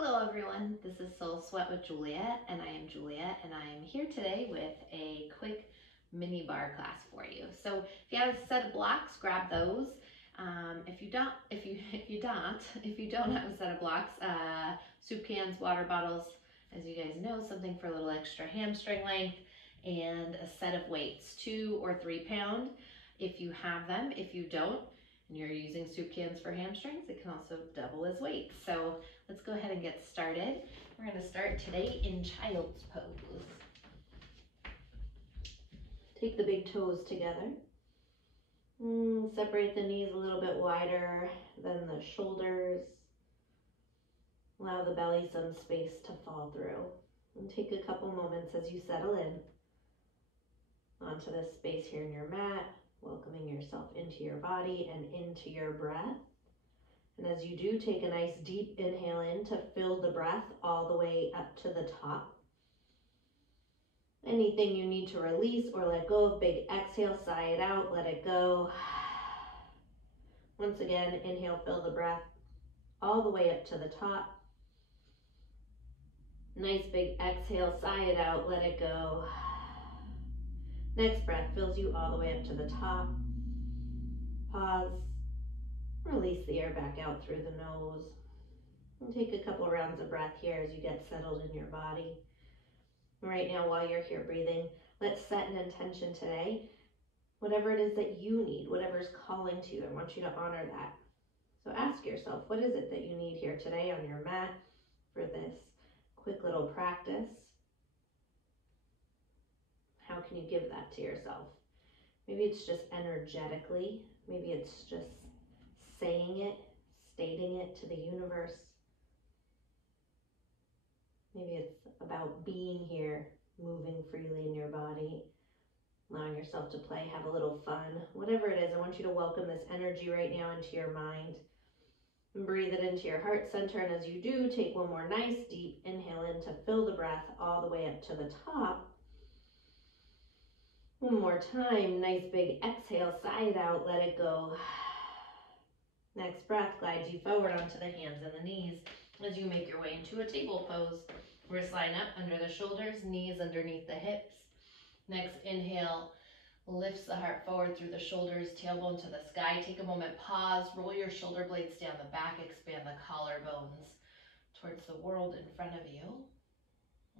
Hello everyone, this is Soul Sweat with Juliet, and I am Juliet, and I am here today with a quick mini barre class for you. So if you have a set of blocks, grab those. If you don't have a set of blocks, soup cans, water bottles, as you guys know, something for a little extra hamstring length, and a set of weights, 2 or 3 pound. If you have them, if you don't, and you're using soup cans for hamstrings, it can also double as weights. So let's go ahead and get started. We're going to start today in child's pose. Take the big toes together. Separate the knees a little bit wider than the shoulders. Allow the belly some space to fall through. And take a couple moments as you settle in onto this space here in your mat, welcoming yourself into your body and into your breath. And as you do, take a nice deep inhale in to fill the breath all the way up to the top. Anything you need to release or let go of, big exhale, sigh it out, let it go. Once again, inhale, fill the breath all the way up to the top. Nice big exhale, sigh it out, let it go. Next breath fills you all the way up to the top. Pause. Release the air back out through the nose. And take a couple rounds of breath here as you get settled in your body. Right now, while you're here breathing, let's set an intention today. Whatever it is that you need, whatever's calling to you, I want you to honor that. So ask yourself, what is it that you need here today on your mat for this quick little practice? How can you give that to yourself? Maybe it's just energetically. Maybe it's just saying it, stating it to the universe. Maybe it's about being here, moving freely in your body, allowing yourself to play, have a little fun. Whatever it is, I want you to welcome this energy right now into your mind. And breathe it into your heart center, and as you do, take one more nice deep inhale in to fill the breath all the way up to the top. One more time, nice big exhale, sigh it out, let it go. Next breath glides you forward onto the hands and the knees as you make your way into a table pose. Wrists line up under the shoulders, knees underneath the hips. Next inhale lifts the heart forward through the shoulders, tailbone to the sky. Take a moment, pause, roll your shoulder blades down the back, expand the collarbones towards the world in front of you.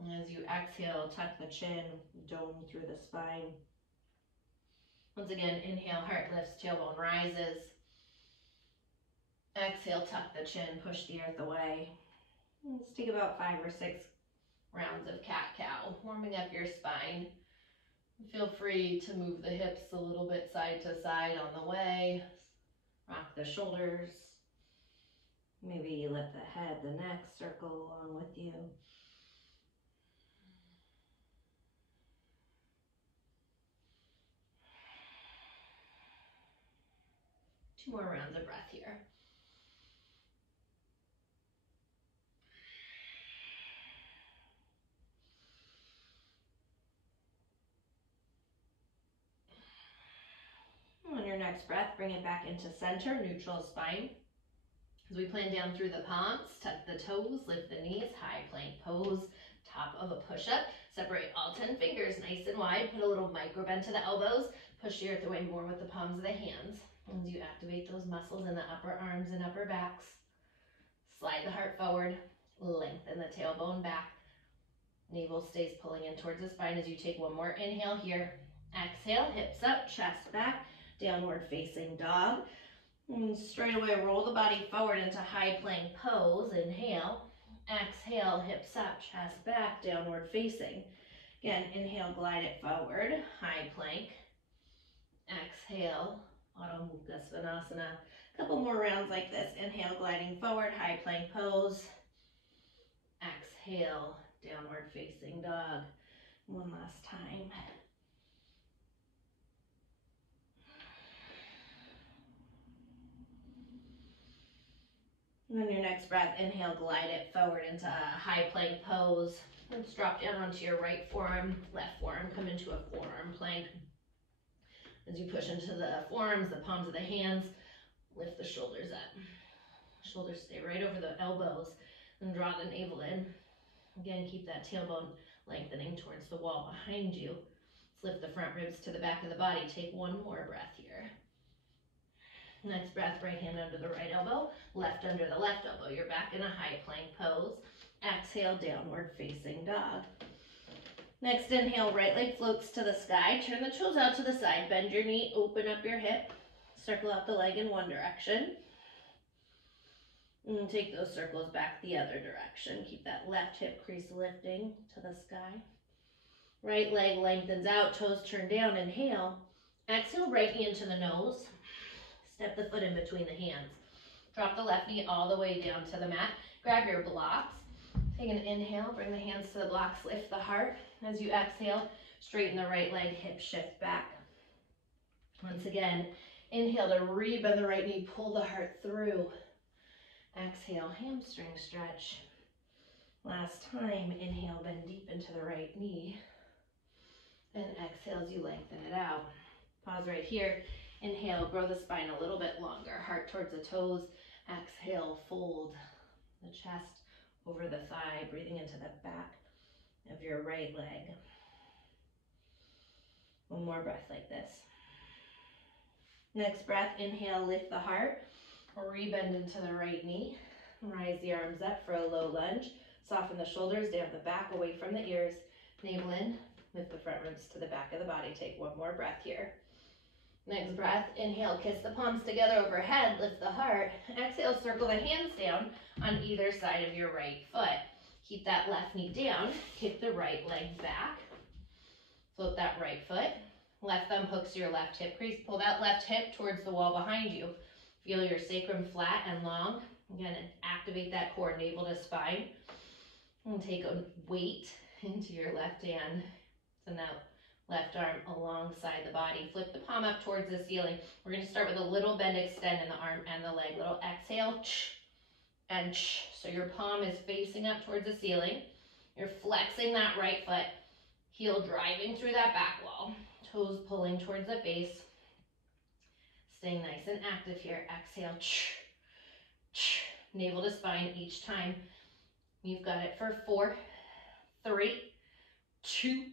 And as you exhale, tuck the chin, dome through the spine. Once again, inhale, heart lifts, tailbone rises. Exhale, tuck the chin, push the earth away. Let's take about 5 or 6 rounds of cat-cow, warming up your spine. Feel free to move the hips a little bit side to side on the way. Rock the shoulders. Maybe you let the head, the neck circle along with you. Two more rounds of breath here. On your next breath, bring it back into center, neutral spine. As we plan down through the palms, tuck the toes, lift the knees, high plank pose, top of a push-up. Separate all 10 fingers nice and wide. Put a little micro bend to the elbows. Push the earth away more with the palms of the hands. As you activate those muscles in the upper arms and upper backs. Slide the heart forward. Lengthen the tailbone back. Navel stays pulling in towards the spine as you take one more inhale here. Exhale, hips up, chest back. Downward facing dog. And straight away roll the body forward into high plank pose. Inhale. Exhale, hips up, chest back, downward facing. Again, inhale, glide it forward, high plank. Exhale, Adho Mukha Svanasana. A couple more rounds like this. Inhale, gliding forward, high plank pose. Exhale, downward facing dog. One last time. And on your next breath, inhale, glide it forward into a high plank pose. Let's drop down onto your right forearm, left forearm, come into a forearm plank. As you push into the forearms, the palms of the hands, lift the shoulders up. Shoulders stay right over the elbows. and draw the navel in. Again, keep that tailbone lengthening towards the wall behind you. Let's lift the front ribs to the back of the body. Take one more breath here. Next breath, right hand under the right elbow, left under the left elbow. You're back in a high plank pose. Exhale, downward facing dog. Next inhale, right leg floats to the sky. Turn the toes out to the side. Bend your knee, open up your hip. Circle out the leg in one direction. And take those circles back the other direction. Keep that left hip crease lifting to the sky. Right leg lengthens out, toes turn down. Inhale. Exhale, right knee into the nose. Step the foot in between the hands. Drop the left knee all the way down to the mat. Grab your blocks. Take an inhale, bring the hands to the blocks, lift the heart. As you exhale, straighten the right leg, hip shift back. Once again, inhale to rebend the right knee, pull the heart through. Exhale, hamstring stretch. Last time, inhale, bend deep into the right knee. And exhale as you lengthen it out. Pause right here. Inhale, grow the spine a little bit longer, heart towards the toes. Exhale, fold the chest over the thigh, breathing into the back of your right leg. One more breath like this. Next breath, inhale, lift the heart, rebend into the right knee, rise the arms up for a low lunge, soften the shoulders, down the back, away from the ears, navel in, lift the front ribs to the back of the body. Take one more breath here. Next breath, inhale, kiss the palms together overhead, lift the heart. Exhale, circle the hands down on either side of your right foot. Keep that left knee down, kick the right leg back. Float that right foot. Left thumb hooks your left hip crease. Pull that left hip towards the wall behind you. Feel your sacrum flat and long. Again, activate that core, navel to spine. And take a weight into your left hand. So now left arm alongside the body. Flip the palm up towards the ceiling. We're going to start with a little bend extend in the arm and the leg. Little exhale, and so your palm is facing up towards the ceiling. You're flexing that right foot. Heel driving through that back wall. Toes pulling towards the face. Staying nice and active here. Exhale, navel to spine each time. You've got it for 4, 3, 2,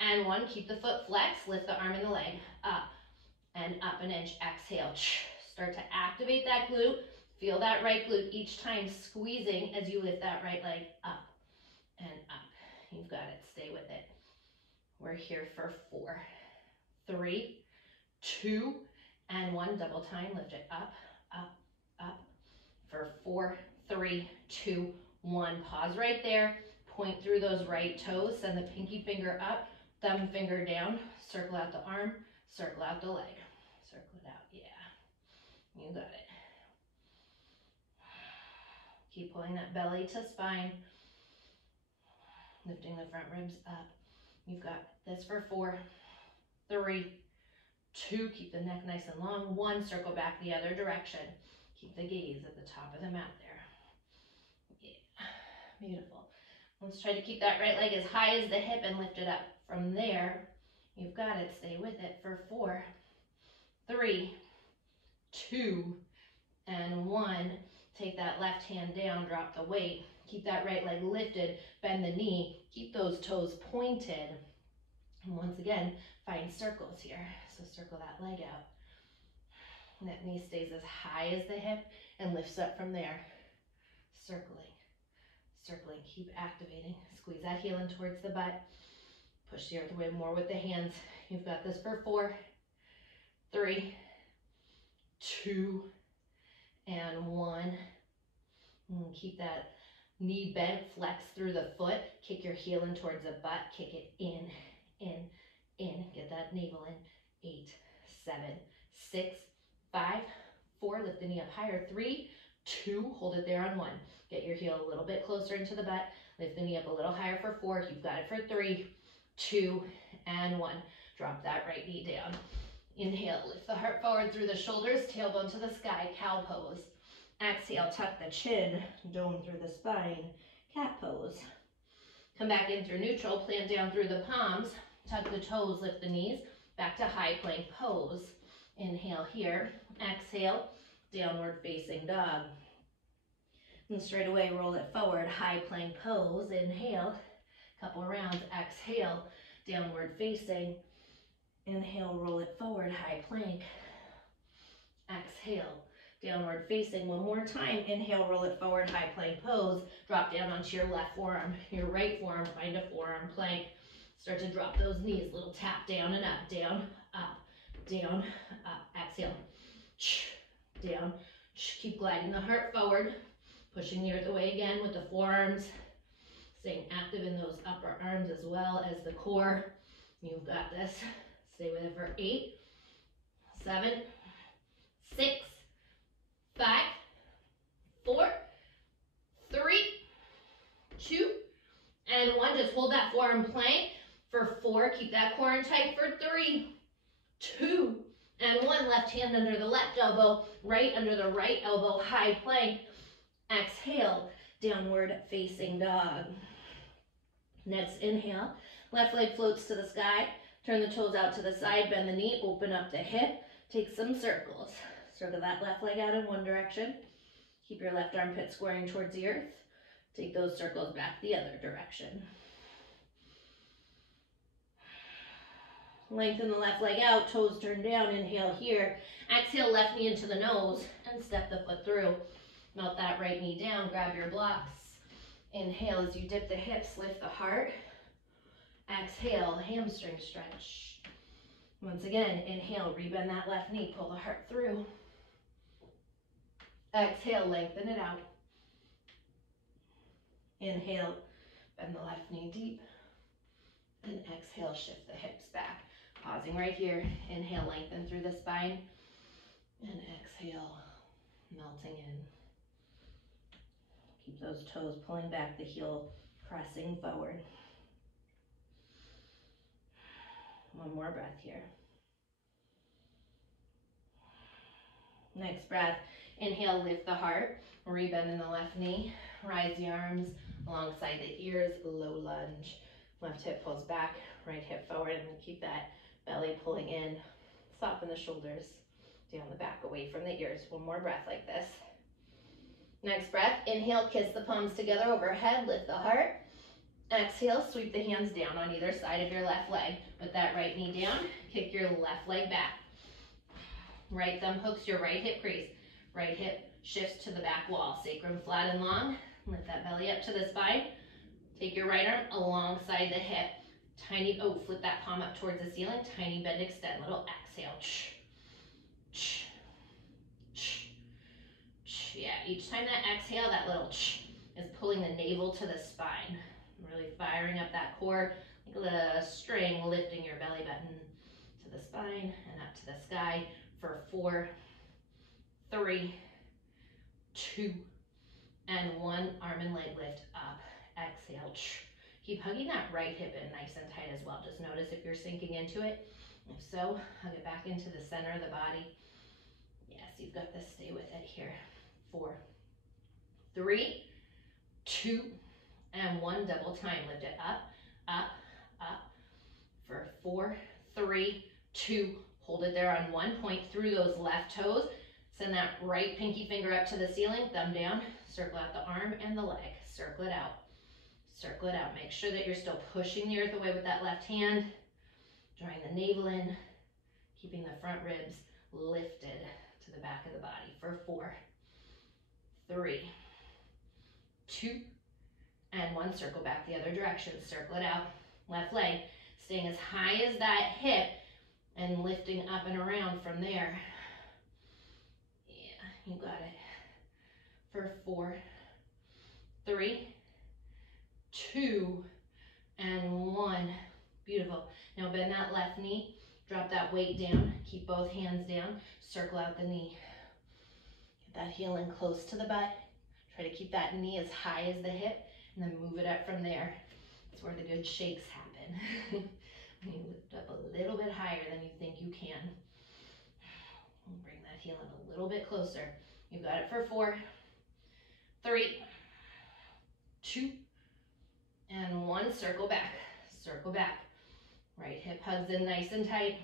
and 1. Keep the foot flexed. Lift the arm and the leg up and up an inch. Exhale. Start to activate that glute. Feel that right glute each time squeezing as you lift that right leg up and up. You've got it. Stay with it. We're here for 4, 3, 2, and 1. Double time. Lift it up, up, up. For 4, 3, 2, 1. Pause right there. Point through those right toes. Send the pinky finger up. Thumb finger down, circle out the arm, circle out the leg. Circle it out, yeah. You got it. Keep pulling that belly to spine. Lifting the front ribs up. You've got this for 4, 3, 2. Keep the neck nice and long. 1, circle back the other direction. Keep the gaze at the top of the mat there. Yeah, beautiful. Let's try to keep that right leg as high as the hip and lift it up. From there, you've got it. Stay with it for 4, 3, 2, and 1. Take that left hand down, drop the weight. Keep that right leg lifted, bend the knee. Keep those toes pointed. And once again, find circles here. So circle that leg out. And that knee stays as high as the hip and lifts up from there. Circling, circling, keep activating. Squeeze that heel in towards the butt. Push the earth away more with the hands. You've got this for 4, 3, 2, and 1. And keep that knee bent, flex through the foot. Kick your heel in towards the butt. Kick it in, in, in. Get that navel in. 8, 7, 6, 5, 4. Lift the knee up higher. 3, 2. Hold it there on 1. Get your heel a little bit closer into the butt. Lift the knee up a little higher for 4. You've got it for 3, 2, and 1. Drop that right knee down. Inhale, lift the heart forward through the shoulders, tailbone to the sky, cow pose. Exhale, tuck the chin, dome through the spine, cat pose. Come back in through neutral, plant down through the palms, tuck the toes, lift the knees, back to high plank pose. Inhale here, exhale, downward facing dog. And straight away, roll it forward, high plank pose, inhale, couple rounds, exhale, downward facing, inhale, roll it forward, high plank, exhale, downward facing. One more time, inhale, roll it forward, high plank pose, drop down onto your left forearm, your right forearm, find a forearm plank, start to drop those knees, little tap down and up, down, up, down, up, exhale, down, keep gliding the heart forward, pushing the earth away again with the forearms, staying active in those upper arms as well as the core. You've got this. Stay with it for 8, 7, 6, 5, 4, 3, 2, and 1. Just hold that forearm plank for 4. Keep that core in tight for 3, 2, and 1. Left hand under the left elbow, right under the right elbow, high plank. Exhale, downward facing dog. Next inhale, left leg floats to the sky. Turn the toes out to the side, bend the knee, open up the hip. Take some circles. Circle that left leg out in one direction. Keep your left armpit squaring towards the earth. Take those circles back the other direction. Lengthen the left leg out, toes turn down, inhale here. Exhale, left knee into the nose and step the foot through. Melt that right knee down, grab your blocks. Inhale as you dip the hips, lift the heart. Exhale, hamstring stretch. Once again, inhale, rebend that left knee, pull the heart through. Exhale, lengthen it out. Inhale, bend the left knee deep. And exhale, shift the hips back. Pausing right here. Inhale, lengthen through the spine. And exhale, melting in. Keep those toes pulling back, the heel pressing forward. One more breath here. Next breath, inhale, lift the heart, rebend in the left knee, rise the arms alongside the ears, low lunge. Left hip pulls back, right hip forward, and keep that belly pulling in. Soften the shoulders, down the back, away from the ears. One more breath like this. Next breath, inhale, kiss the palms together overhead, lift the heart. Exhale, sweep the hands down on either side of your left leg. Put that right knee down, kick your left leg back. Right thumb hooks your right hip crease. Right hip shifts to the back wall, sacrum flat and long. Lift that belly up to the spine. Take your right arm alongside the hip. Tiny, flip that palm up towards the ceiling. Tiny bend, extend, little exhale. Yeah, each time that exhale, that little is pulling the navel to the spine. Really firing up that core, like a string, lifting your belly button to the spine and up to the sky for 4, 3, 2, and 1. Arm and leg lift up. Exhale. Keep hugging that right hip in nice and tight as well. Just notice if you're sinking into it. If so, hug it back into the center of the body. Yes, you've got this. Stay with it here. 4, 3, 2, and 1. Double time. Lift it up, up, up. For 4, 3, 2. Hold it there on 1. Point through those left toes. Send that right pinky finger up to the ceiling. Thumb down. Circle out the arm and the leg. Circle it out. Circle it out. Make sure that you're still pushing the earth away with that left hand. Drawing the navel in. Keeping the front ribs lifted to the back of the body. For 4, 3, 2, and 1. Circle back the other direction. Circle it out. Left leg staying as high as that hip and lifting up and around from there. Yeah, you got it. For 4, 3, 2, and 1. Beautiful. Now bend that left knee. Drop that weight down. Keep both hands down. Circle out the knee. Get that heel in close to the butt. Try to keep that knee as high as the hip, and then move it up from there. That's where the good shakes happen. You lift up a little bit higher than you think you can. Bring that heel in a little bit closer. You got it for 4, 3, 2, and 1. Circle back. Circle back. Right hip hugs in nice and tight.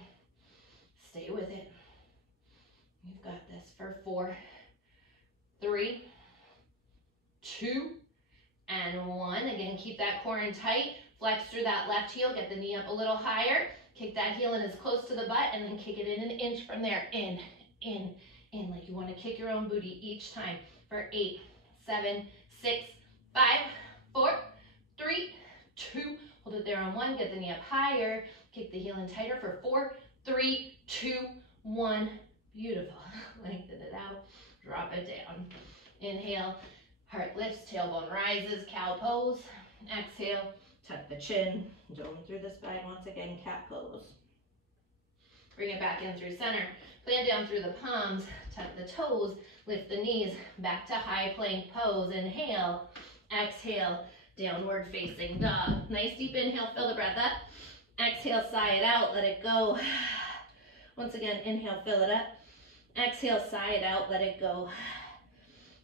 Stay with it. You've got this for 4, 3, that core in tight. Flex through that left heel, get the knee up a little higher. Kick that heel in as close to the butt, and then kick it in an inch from there. In, like you want to kick your own booty each time. For 8, 7, 6, 5, 4, 3, 2. Hold it there on 1. Get the knee up higher. Kick the heel in tighter for 4, 3, 2, 1. Beautiful. Lengthen it out. Drop it down. Inhale. Heart lifts. Tailbone rises. Cow pose. Exhale. Tuck the chin. Dome through the spine. Once again, cat pose. Bring it back in through center. Plant down through the palms. Tuck the toes. Lift the knees. Back to high plank pose. Inhale. Exhale. Downward facing dog. Nice deep inhale. Fill the breath up. Exhale. Sigh it out. Let it go. Once again, inhale. Fill it up. Exhale. Sigh it out. Let it go.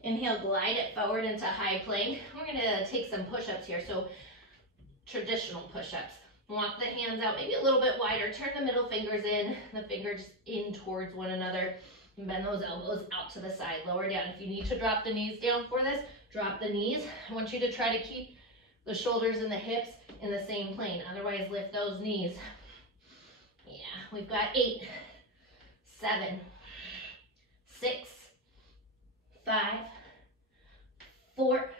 Inhale. Glide it forward into high plank. We're going to take some push-ups here. So traditional push-ups. Walk the hands out maybe a little bit wider. Turn the middle fingers in, the fingers in towards one another. And bend those elbows out to the side. Lower down. If you need to drop the knees down for this, drop the knees. I want you to try to keep the shoulders and the hips in the same plane. Otherwise, lift those knees. Yeah, we've got 8, 7, 6, 5, 4,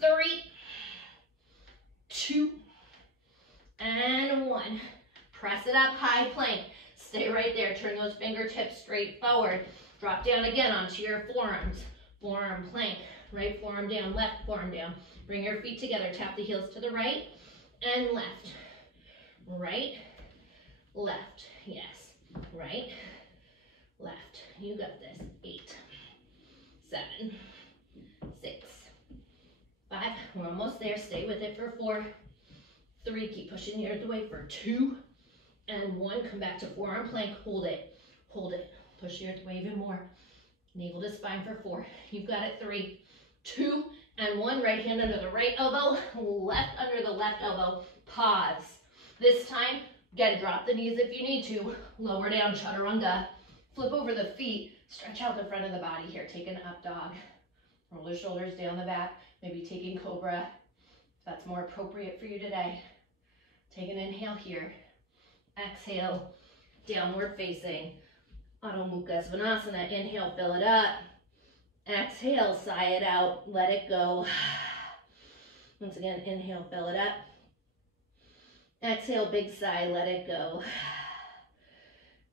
3, 2, and 1. Press it up, high plank. Stay right there. Turn those fingertips straight forward. Drop down again onto your forearms. Forearm plank. Right forearm down, left forearm down. Bring your feet together. Tap the heels to the right and left. Right, left. Yes. Right, left. You got this. 8, 7, 6, 5. We're almost there. Stay with it for 4, 3. Keep pushing the other way for 2 and 1. Come back to forearm plank. Hold it. Hold it. Push the other way even more. Navel to spine for 4. You've got it. 3, 2, and 1. Right hand under the right elbow. Left under the left elbow. Pause. This time, again, drop the knees if you need to. Lower down, chaturanga. Flip over the feet. Stretch out the front of the body here. Take an up dog. Roll the shoulders down the back. Maybe taking cobra. If that's more appropriate for you today. Take an inhale here. Exhale. Downward facing. Adho Mukha Svanasana. Inhale, fill it up. Exhale, sigh it out. Let it go. Once again, inhale, fill it up. Exhale, big sigh, let it go.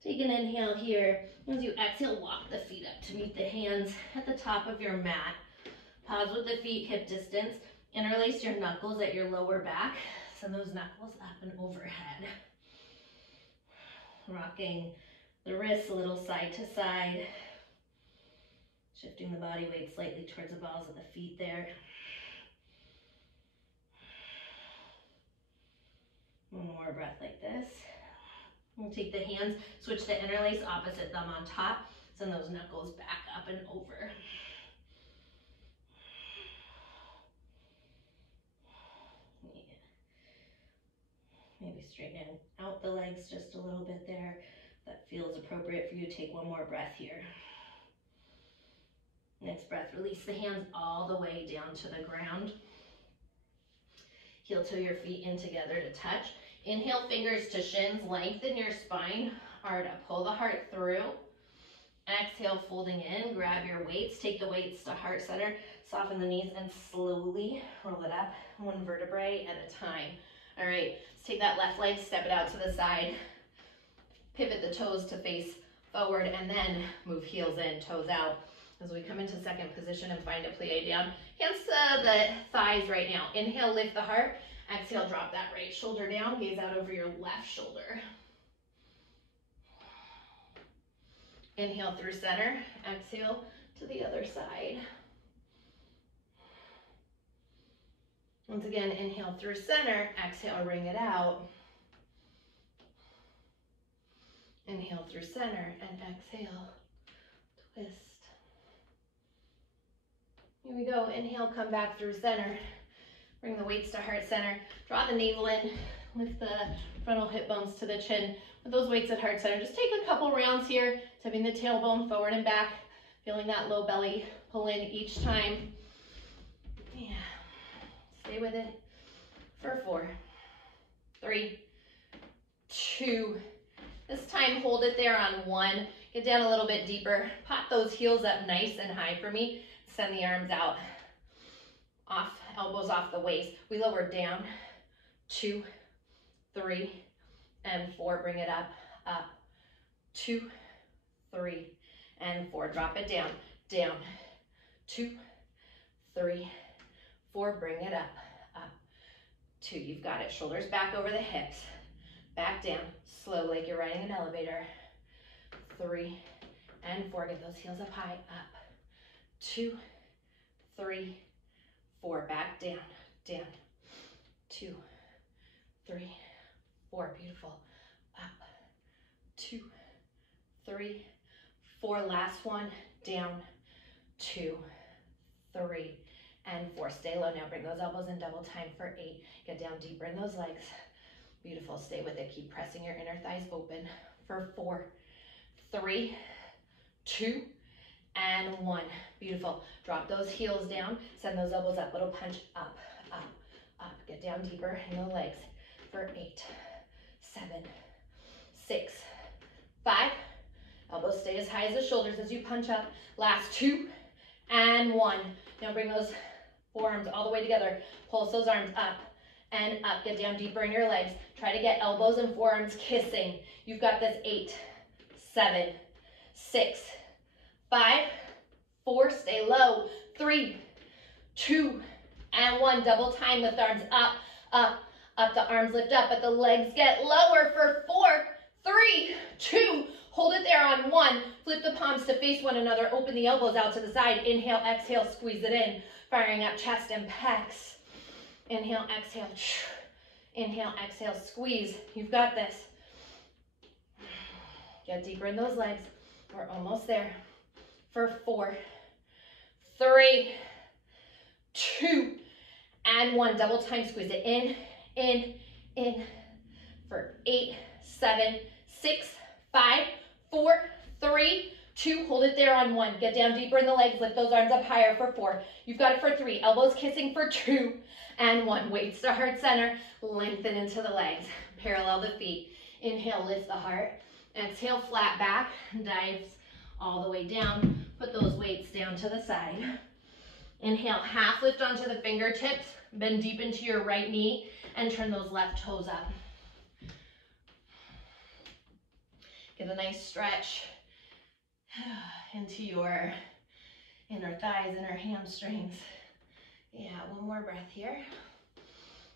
Take an inhale here. As you exhale, walk the feet up to meet the hands at the top of your mat. Pause with the feet hip distance. Interlace your knuckles at your lower back. Send those knuckles up and overhead. Rocking the wrists a little side to side. Shifting the body weight slightly towards the balls of the feet there. One more breath like this. We'll take the hands, switch to interlace, opposite thumb on top. Send those knuckles back up and over. Yeah. Maybe straighten out the legs just a little bit there. If that feels appropriate for you, take one more breath here. Next breath, release the hands all the way down to the ground. Heel toe your feet in together to touch. Inhale, fingers to shins. Lengthen your spine. Hard up. Pull the heart through. Exhale, folding in. Grab your weights. Take the weights to heart center. Soften the knees and slowly roll it up. One vertebrae at a time. All right, let's take that left leg, step it out to the side. Pivot the toes to face forward and then move heels in, toes out. As we come into second position and find a plie down. Hands to the thighs right now. Inhale, lift the heart. Exhale, drop that right shoulder down. Gaze out over your left shoulder. Inhale through center. Exhale to the other side. Once again, inhale through center. Exhale, ring it out. Inhale through center and exhale, twist. Here we go. Inhale, come back through center. Bring the weights to heart center. Draw the navel in. Lift the frontal hip bones to the chin. With those weights at heart center, just take a couple rounds here, tipping the tailbone forward and back, feeling that low belly pull in each time. Yeah. Stay with it for 4, 3, 2. This time, hold it there on 1. Get down a little bit deeper. Pop those heels up nice and high for me. Send the arms out, off, elbows off the waist. We lower down, 2, 3, and 4. Bring it up, up, 2, 3, and 4. Drop it down, down, 2, 3, 4. Bring it up, up, 2. You've got it. Shoulders back over the hips. Back down, slow like you're riding an elevator. 3 and 4. Get those heels up high, up, 2, 3, 4. Back down, down, 2, 3, 4. Beautiful. Up, 2, 3, 4. Last one. Down, 2, 3, and 4. Stay low now. Bring those elbows in double time for 8. Get down deeper in those legs. Beautiful. Stay with it. Keep pressing your inner thighs open for 4, 3, 2, and 1. Beautiful. Drop those heels down. Send those elbows up. Little punch up, up, up. Get down deeper in the legs for 8, 7, 6, 5. Elbows stay as high as the shoulders as you punch up. Last 2 and 1. Now bring those forearms all the way together. Pulse those arms up and up. Get down deeper in your legs. Try to get elbows and forearms kissing. You've got this. 8, 7, 6, 5, 4. Stay low. 3, 2, and 1. Double time. Lift arms up, up, up. The arms lift up, but the legs get lower for 4, 3, 2. Hold it there on 1. Flip the palms to face one another. Open the elbows out to the side. Inhale, exhale, squeeze it in. Firing up chest and pecs. Inhale, exhale. Inhale, exhale, squeeze. You've got this. Get deeper in those legs. We're almost there. For 4, 3, 2, and 1. Double time, squeeze it in, in. For 8, 7, 6, 5, 4, 3, 2. Hold it there on 1. Get down deeper in the legs. Lift those arms up higher for 4. You've got it for 3. Elbows kissing for 2 and 1. Weights to heart center. Lengthen into the legs. Parallel the feet. Inhale, lift the heart. Exhale, flat back. Dives all the way down. Put those weights down to the side. Inhale, half lift onto the fingertips. Bend deep into your right knee and turn those left toes up. Get a nice stretch into your inner thighs, inner hamstrings. Yeah, one more breath here.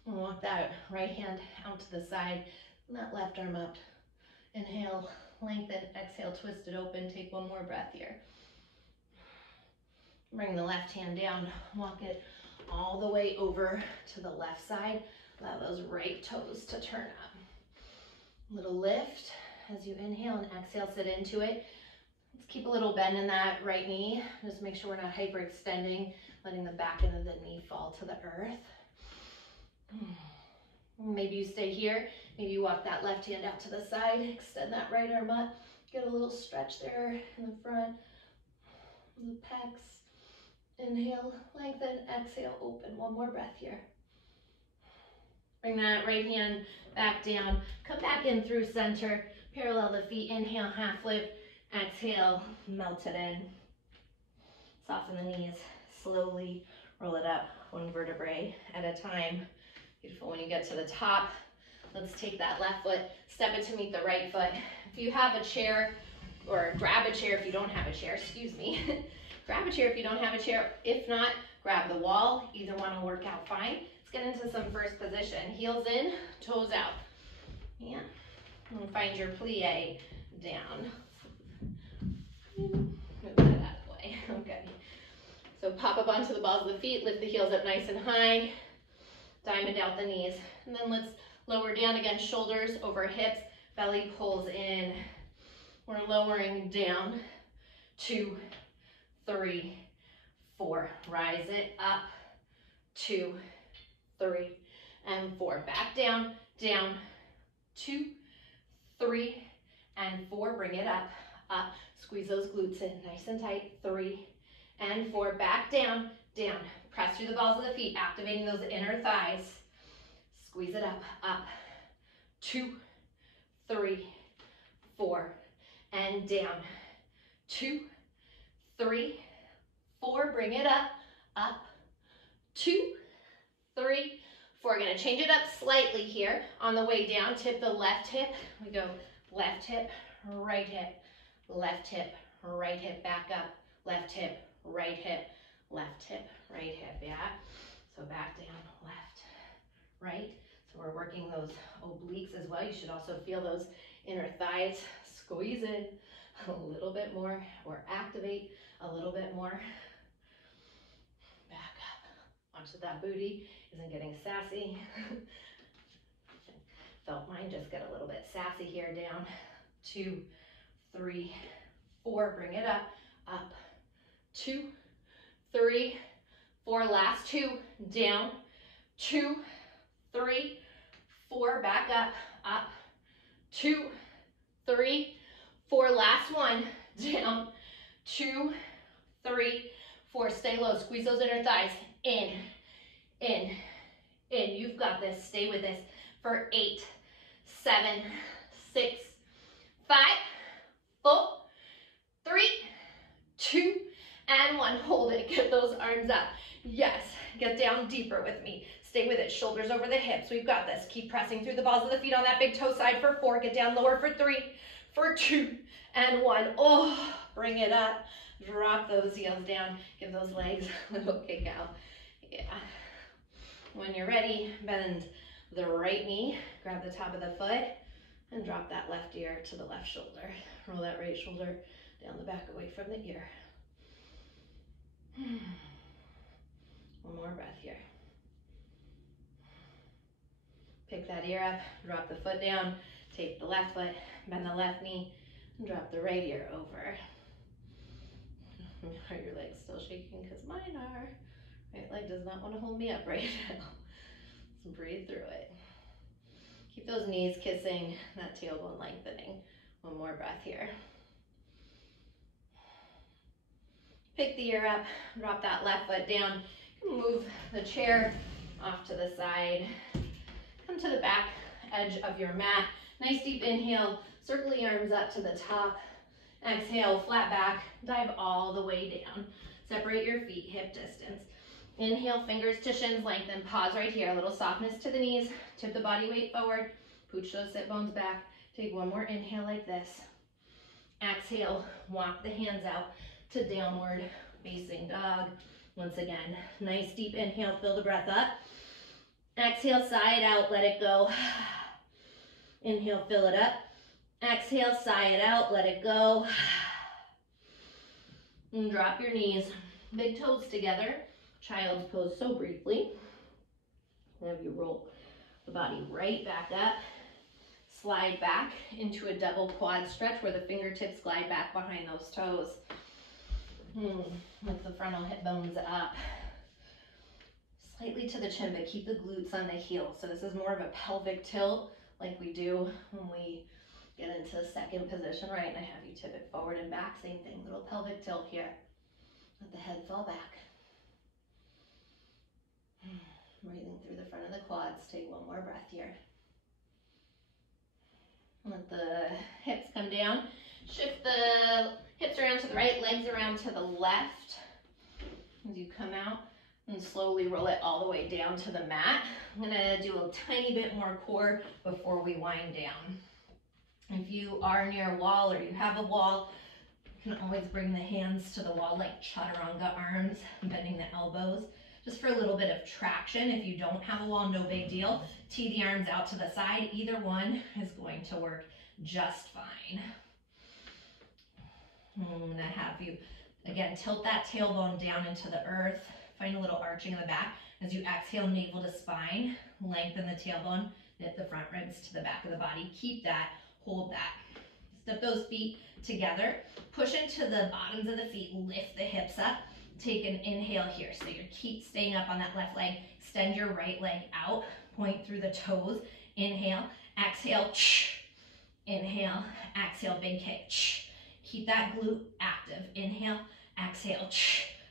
And walk that right hand out to the side and that left arm up. Inhale, lengthen, exhale, twist it open. Take one more breath here. Bring the left hand down, walk it all the way over to the left side. Allow those right toes to turn up. Little lift as you inhale and exhale, sit into it. Let's keep a little bend in that right knee. Just make sure we're not hyperextending, letting the back end of the knee fall to the earth. Maybe you stay here. Maybe you walk that left hand out to the side, extend that right arm up. Get a little stretch there in the front, the pecs. Inhale, lengthen, exhale, open. One more breath here. Bring that right hand back down. Come back in through center. Parallel the feet. Inhale, half lift. Exhale, melt it in. Soften the knees. Slowly roll it up, one vertebrae at a time. Beautiful. When you get to the top, let's take that left foot, step it to meet the right foot. If you have a chair, or grab a chair if you don't have a chair, excuse me. Grab a chair if you don't have a chair. If not, grab the wall. Either one will work out fine. Let's get into some first position. Heels in, toes out. Yeah. And find your plie down. Move that out of the way. Okay. So pop up onto the balls of the feet, lift the heels up nice and high. Diamond out the knees. And then let's lower down again, shoulders over hips, belly pulls in. We're lowering down. 2, 3, 4. Rise it up. 2, 3, and 4. Back down, down. 2, 3, and 4. Bring it up, up. Squeeze those glutes in nice and tight. 3 and 4. Back down, down. Press through the balls of the feet, activating those inner thighs. Squeeze it up, up. 2, 3, 4, and down. 2, 3, 4, bring it up, up. 2, 3, 4. We're gonna change it up slightly here. On the way down, tip the left hip. We go left hip, right hip, left hip, right hip, back up, left hip, right hip, left hip, right hip, yeah? So back down, left, right. So we're working those obliques as well. You should also feel those inner thighs squeeze in a little bit more or activate a little bit more. Back up. Watch that booty isn't getting sassy. Felt mine just get a little bit sassy here. Down. 2, 3, 4. Bring it up. Up. 2, 3, 4. Last 2. Down. 2, 3, 4. Back up. Up. 2, 3, 4. Last 1. Down. 2, 3, 4. Stay low. Squeeze those inner thighs. In. In. In. You've got this. Stay with this for 8, 7, 6, 5, 4, 3, 2, and 1. Hold it. Get those arms up. Yes. Get down deeper with me. Stay with it. Shoulders over the hips. We've got this. Keep pressing through the balls of the feet on that big toe side for 4. Get down lower for 3, for 2, and 1. Oh, bring it up. Drop those heels down. Give those legs a little kick out. Yeah. When you're ready, bend the right knee, grab the top of the foot, and drop that left ear to the left shoulder. Roll that right shoulder down the back away from the ear. One more breath here. Pick that ear up, drop the foot down, take the left foot, bend the left knee, and drop the right ear over. Are your legs still shaking? Because mine are. Right leg does not want to hold me up right now. Let's breathe through it. Keep those knees kissing, that tailbone lengthening. One more breath here. Pick the ear up, drop that left foot down. Move the chair off to the side. Come to the back edge of your mat. Nice deep inhale, circle the arms up to the top. Exhale, flat back, dive all the way down. Separate your feet, hip distance. Inhale, fingers to shins lengthen. Pause right here, a little softness to the knees. Tip the body weight forward. Pooch those sit bones back. Take one more inhale like this. Exhale, walk the hands out to downward facing dog. Once again, nice deep inhale, fill the breath up. Exhale, sigh it out, let it go. Inhale, fill it up. Exhale, sigh it out, let it go. And drop your knees, big toes together. Child's pose so briefly. Have you roll the body right back up. Slide back into a double quad stretch where the fingertips glide back behind those toes. Lift the frontal hip bones up. Slightly to the chin, but keep the glutes on the heels. So this is more of a pelvic tilt like we do when we get into second position, right? And I have you tip it forward and back. Same thing, little pelvic tilt here. Let the head fall back. Breathing through the front of the quads. Take one more breath here. Let the hips come down. Shift the hips around to the right, legs around to the left. As you come out, and slowly roll it all the way down to the mat. I'm gonna do a tiny bit more core before we wind down. If you are near a wall or you have a wall, you can always bring the hands to the wall like chaturanga arms, bending the elbows, just for a little bit of traction. If you don't have a wall, no big deal. Tee the arms out to the side. Either one is going to work just fine. I'm gonna have you, again, tilt that tailbone down into the earth. Find a little arching in the back. As you exhale, navel to spine, lengthen the tailbone, knit the front ribs to the back of the body. Keep that, hold that. Step those feet together. Push into the bottoms of the feet, lift the hips up. Take an inhale here. So you're keep staying up on that left leg. Extend your right leg out, point through the toes. Inhale, exhale, inhale, exhale, big kick. Keep that glute active. Inhale, exhale,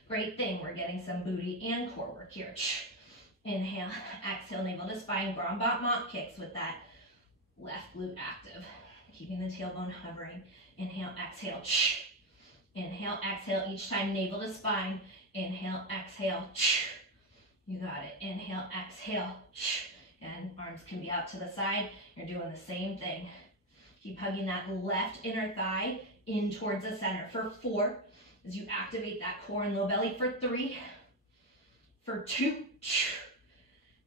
Great thing, we're getting some booty and core work here. Inhale, exhale, navel to spine, grand mont kicks with that left glute active. Keeping the tailbone hovering. Inhale, exhale. Inhale, exhale. Each time, navel to spine. Inhale, exhale. You got it. Inhale, exhale. And arms can be out to the side. You're doing the same thing. Keep hugging that left inner thigh in towards the center for 4. As you activate that core and low belly for 3, for 2,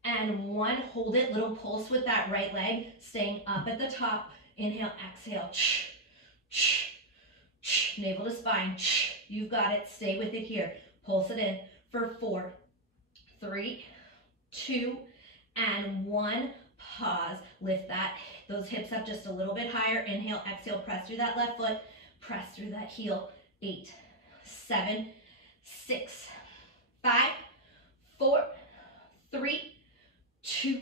and 1. Hold it. Little pulse with that right leg, staying up at the top. Inhale, exhale. Navel to spine. You've got it. Stay with it here. Pulse it in for 4, 3, 2, and 1. Pause. Lift those hips up just a little bit higher. Inhale, exhale. Press through that left foot. Press through that heel. 8, 7, 6, 5, 4, 3, 2,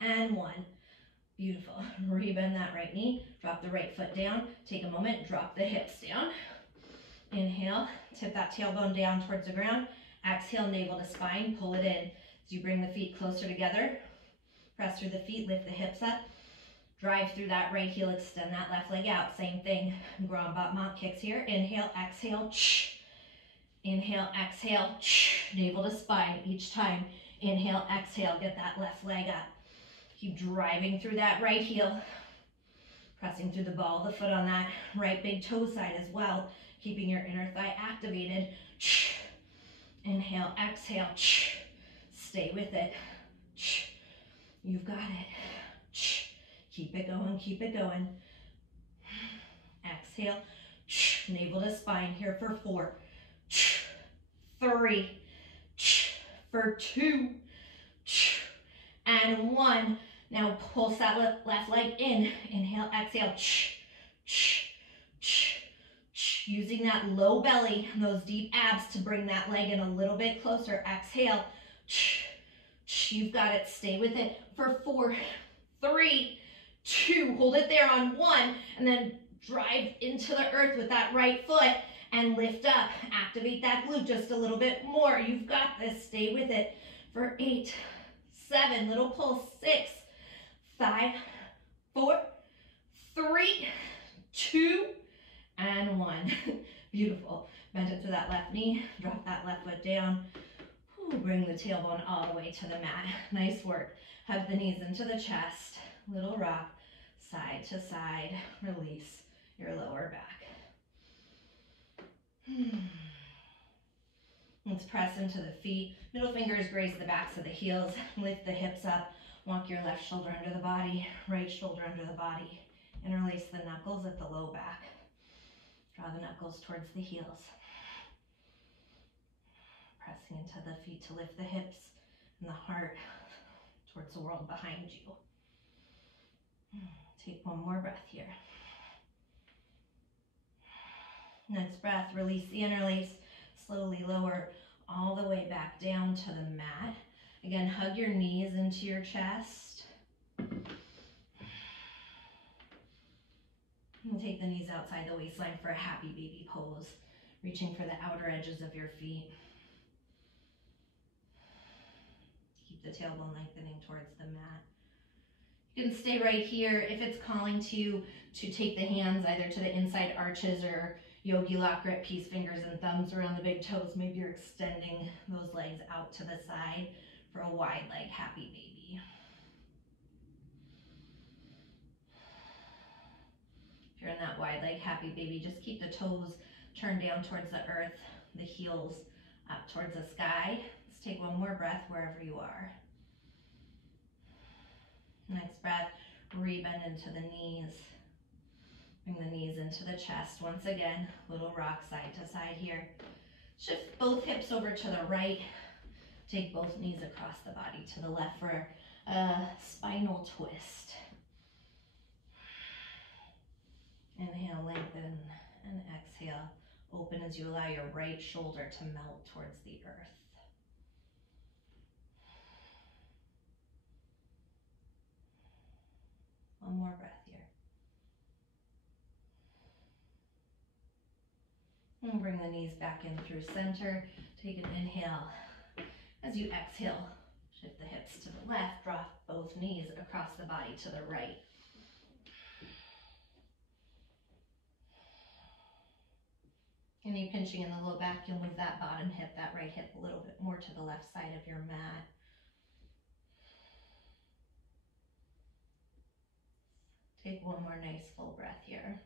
and 1. Beautiful. Rebend that right knee. Drop the right foot down. Take a moment. Drop the hips down. Inhale. Tip that tailbone down towards the ground. Exhale, navel to spine. Pull it in. As you bring the feet closer together, press through the feet. Lift the hips up. Drive through that right heel. Extend that left leg out. Same thing. Grand mont kicks here. Inhale, exhale. Inhale, exhale. Navel to spine each time. Inhale, exhale. Get that left leg up. Keep driving through that right heel. Pressing through the ball of the foot on that right big toe side as well. Keeping your inner thigh activated. Inhale, exhale. Stay with it. You've got it. Keep it going, keep it going. Exhale. Navel to spine here for 4, 3, for 2, and 1. Now pulse that left leg in. Inhale, exhale. Using that low belly, those deep abs to bring that leg in a little bit closer. Exhale. You've got it. Stay with it for 4, 3, 2. Hold it there on 1, and then drive into the earth with that right foot and lift up. Activate that glute just a little bit more. You've got this. Stay with it for 8, 7. Little pulse. 6, 5, 4, 3, 2, and 1. Beautiful. Bend it to that left knee. Drop that left foot down. Bring the tailbone all the way to the mat. Nice work. Hug the knees into the chest. Little rock. Side to side. Release your lower back. Let's press into the feet. Middle fingers graze the backs of the heels. Lift the hips up. Walk your left shoulder under the body. Right shoulder under the body. Interlace the knuckles at the low back. Draw the knuckles towards the heels. Pressing into the feet to lift the hips and the heart towards the world behind you. Take one more breath here. Next breath, release the interlace. Slowly lower all the way back down to the mat. Again, hug your knees into your chest. And take the knees outside the waistline for a happy baby pose. Reaching for the outer edges of your feet. Keep the tailbone lengthening towards the mat. You can stay right here if it's calling to you to take the hands either to the inside arches or yogi lock grip, peace fingers and thumbs around the big toes. Maybe you're extending those legs out to the side for a wide leg happy baby. If you're in that wide leg happy baby, just keep the toes turned down towards the earth, the heels up towards the sky. Let's take one more breath wherever you are. Next breath, rebend into the knees. Bring the knees into the chest. Once again, little rock side to side here. Shift both hips over to the right. Take both knees across the body to the left for a spinal twist. Inhale, lengthen, and exhale. Open as you allow your right shoulder to melt towards the earth. One more breath here. And bring the knees back in through center. Take an inhale. As you exhale, shift the hips to the left, drop both knees across the body to the right. Any pinching in the low back, you'll move that bottom hip, that right hip a little bit more to the left side of your mat. Take one more nice full breath here.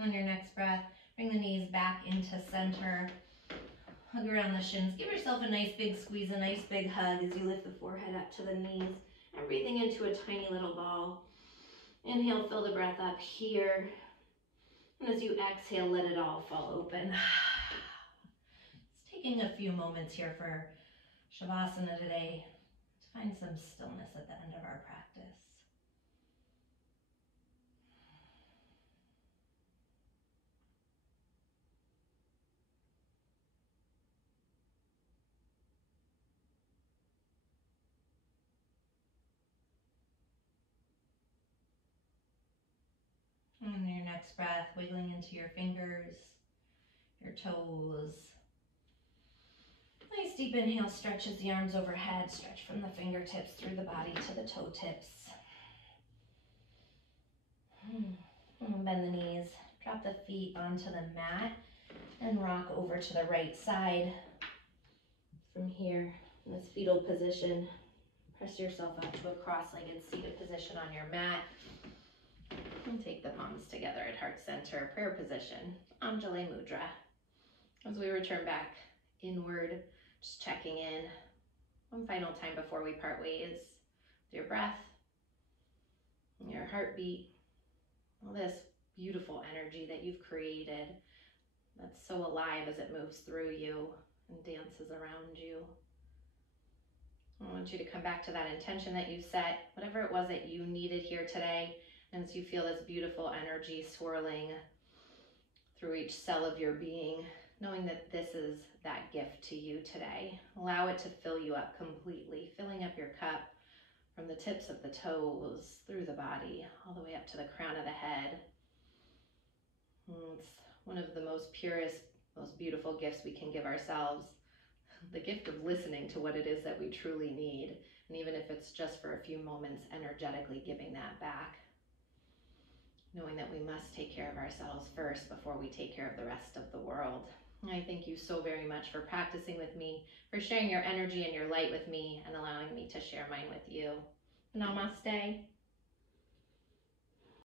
On your next breath, bring the knees back into center. Hug around the shins. Give yourself a nice big squeeze, a nice big hug as you lift the forehead up to the knees and breathing into a tiny little ball. Inhale, fill the breath up here. And as you exhale, let it all fall open. It's taking a few moments here for Shavasana today to find some stillness at the end of our practice. On your next breath, wiggling into your fingers, your toes. Nice deep inhale, stretches the arms overhead, stretch from the fingertips through the body to the toe tips. Bend the knees, drop the feet onto the mat, and rock over to the right side. From here, in this fetal position, press yourself up to a cross-legged seated position on your mat. And take the palms together at heart center, prayer position, Anjali Mudra. As we return back inward, just checking in one final time before we part ways. Your breath, your heartbeat, all this beautiful energy that you've created that's so alive as it moves through you and dances around you. I want you to come back to that intention that you set, whatever it was that you needed here today. And as you feel this beautiful energy swirling through each cell of your being, knowing that this is that gift to you today. Allow it to fill you up completely, filling up your cup from the tips of the toes, through the body, all the way up to the crown of the head. It's one of the most purest, most beautiful gifts we can give ourselves. The gift of listening to what it is that we truly need. And even if it's just for a few moments, energetically giving that back. Knowing that we must take care of ourselves first before we take care of the rest of the world. And I thank you so very much for practicing with me, for sharing your energy and your light with me, and allowing me to share mine with you. Namaste.